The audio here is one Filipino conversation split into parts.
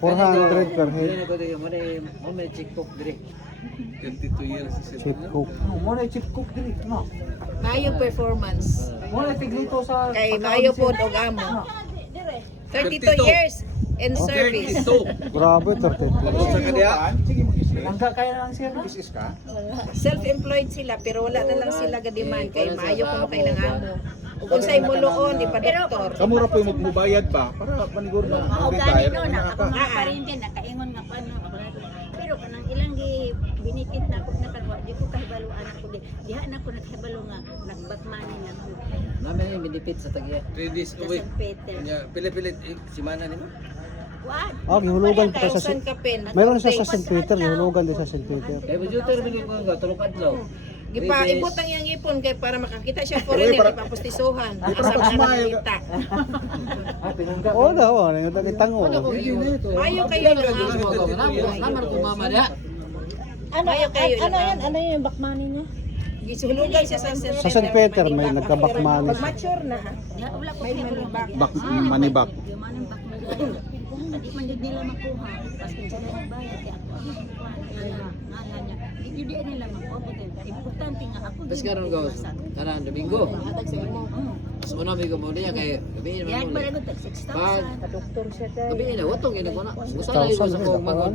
400 per head. Mo may check cook dire. 32 years. Chip cook. Mo na chip cook diri, no. Mayo performance. Mo na tiglito sa Kay Mayo po og amo. 32 years in service. 32. Grabe, 32. Sa kanya. langga kaya lang siya, no? Self-employed sila pero wala na lang sila ga-demand kay Mayo kuno kay nang amo. Ug unsay muloon di pa doktor. Kamura po yung magmubayad ba? Para paniguro na retire. Ako nga pa rin din, nakaingon nga pa no. Pero kanang ilang binitit na ako na kalwa, di ko kahibaluan ako di. Diha na ako naghibalo nga nagbakmani na ko. Namin yung benefit sa tagya. 3 days a Sa week. San Peter. Pilit-pilit si mana nimo. What? Ah, gihulugan pa sa Thousand ka pin. mayroon siya sa St. Peter, gihulugan din sa St. Peter. Kay bujuter man yung mga tulog adlaw. Gipaibot ang iyang ipon kay para makakita siya foreigner ipapustisohan. Asa ka na nakita. Oo na, oo. Nagtango. Mayo kayo ng amo. Naman ko mama dia. Mayo kayo ng amo. Ano yung bakmani niya? Gisulugan siya sa Sa St. Peter may nagkabakmani. Pag mature na, Diha wala ko may manibak. Manibak. Yung manang bakmani. Hindi man jud nila makuha. Basta sila nagbayad kaya ako ang ngalan niya. Hindi jud nila makuha. Importante nga ako. Bes karon go. Karang Domingo. So una mi ko mo diya kay gabi Yan man pala mo. ko tag 6,000. Doktor siya Gabi na watong ina ko na. Gusto na ko sa kong magon.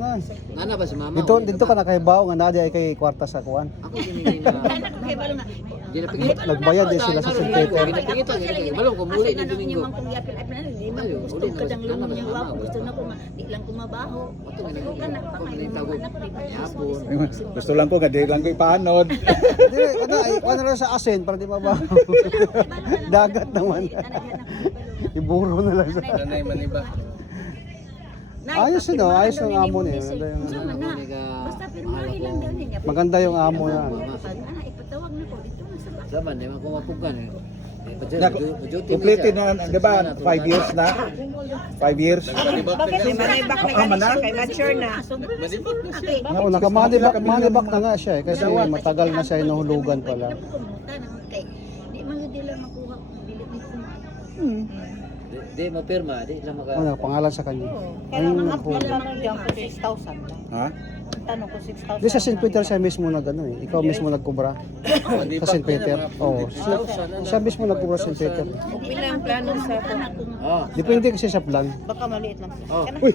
Nana ba si mama? Dito ka na kay Bao nga nadi ay kay kwarta sa kuan. Ako dinigay na. Anak ko kay balo nga. Ginapigit. Nagbayad din sila sa St. Peter. Ginapigit ang balong ko muli ni Domingo. Hindi man gusto kadang lungon niya wa gusto na ko di lang ko mabaho. Watong ina ko. Ako ni tago. Yapon. Gusto lang ko nga di lang ko ipaanod. Dili, ano ay kuan ra sa asin para di mabaho. Dagat naman. Iburo na lang sa. Nanay manibak. Ayos yun, oh. Ayos yung amo niya. Basta pirmahin lang daw niya. Maganda yung amo niya. Pag ana ipatawag na ko dito na sa bahay. Zaman eh makumapugan eh. Completed na, di ba? 5 years na? 5 years? May manibak na gani siya kay mature na. Manibak na siya. Oo, nakamanibak na nga siya eh. Kasi matagal na siya inuhulugan pala. Di man yun nila makuha kung dili ni kumain. Di mapirma, di lang maka. Ano, pangalan sa kanya. Kaya Ayun, mga po. diyan ko 6,000 lang. Ha? Tanong ko 6,000. Di sa St. Peter siya mismo nag ano eh. Ikaw mismo nagkubra sa St. Peter. Oo. Siya mismo nagkubra sa St. Peter. Bilang plano sa Oh. Depende kasi sa plan. baka maliit lang. Oh. Uy,